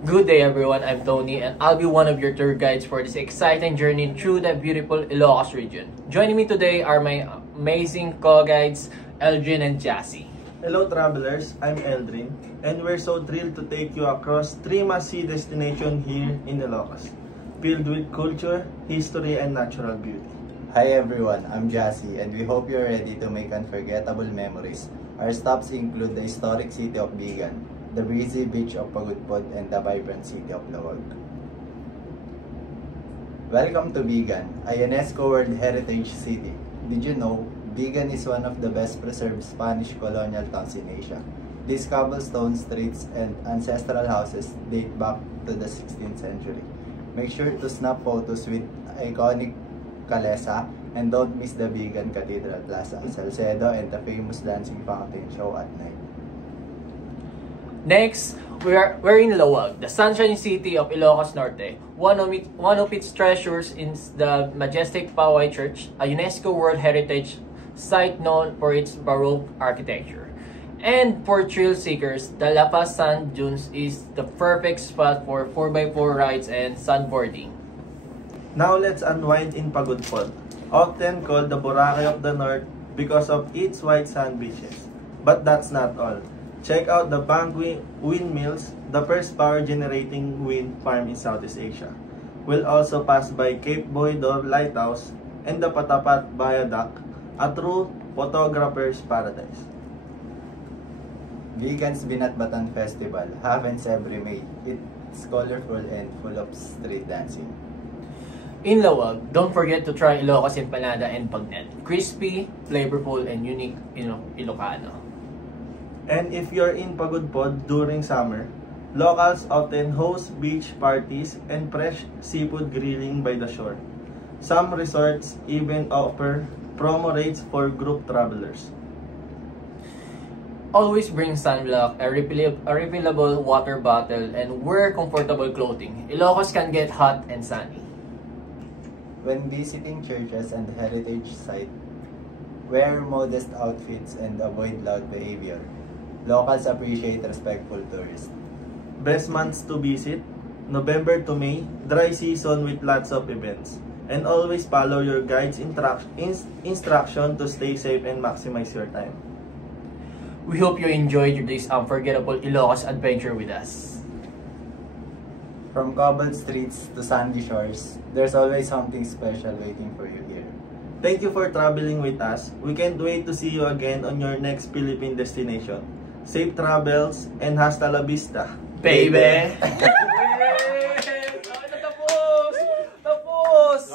Good day everyone, I'm Tony and I'll be one of your tour guides for this exciting journey through the beautiful Ilocos region. Joining me today are my amazing co-guides, Eldrin and Jassy. Hello travelers, I'm Eldrin and we're so thrilled to take you across three must-see destinations here in Ilocos, filled with culture, history, and natural beauty. Hi everyone, I'm Jassy and we hope you're ready to make unforgettable memories. Our stops include the historic city of Vigan, the breezy beach of Pagudpod, and the vibrant city of Lawag. Welcome to Vigan, a UNESCO World Heritage City. Did you know Vigan is one of the best preserved Spanish colonial towns in Asia? These cobblestone streets and ancestral houses date back to the 16th century. Make sure to snap photos with iconic Calesa and don't miss the Vigan Cathedral Plaza, Salcedo, and the famous dancing fountain show at night. Next, we're in Lawag, the sunshine city of Ilocos Norte. One of its treasures is the majestic Paway Church, a UNESCO World Heritage Site known for its Baroque architecture. And for thrill seekers, the La Paz Sand Dunes is the perfect spot for 4x4 rides and sandboarding. Now let's unwind in Pagudpod, often called the Boracay of the North because of its white sand beaches. But that's not all. Check out the Bangui Windmills, the first power-generating wind farm in Southeast Asia. We'll also pass by Cape Boydor Lighthouse and the Patapat Viaduct, a true photographer's paradise. Vigan's Binatbatan Festival happens every May. It's colorful and full of street dancing. In Lawag, don't forget to try Ilocos Empanada and Bagnet. Crispy, flavorful, and unique Ilocano. And if you're in Pagudpod during summer, locals often host beach parties and fresh seafood grilling by the shore. Some resorts even offer promo rates for group travelers. Always bring sunblock, a refillable water bottle, and wear comfortable clothing. Ilocos can get hot and sunny. When visiting churches and heritage sites, wear modest outfits and avoid loud behavior. Locals appreciate respectful tourists. Best months to visit, November to May, dry season with lots of events. And always follow your guide's instruction to stay safe and maximize your time. We hope you enjoyed this unforgettable Ilocos adventure with us. From cobbled streets to sandy shores, there's always something special waiting for you here. Thank you for traveling with us. We can't wait to see you again on your next Philippine destination. Safe travels and hasta la vista, Baby! Tapos!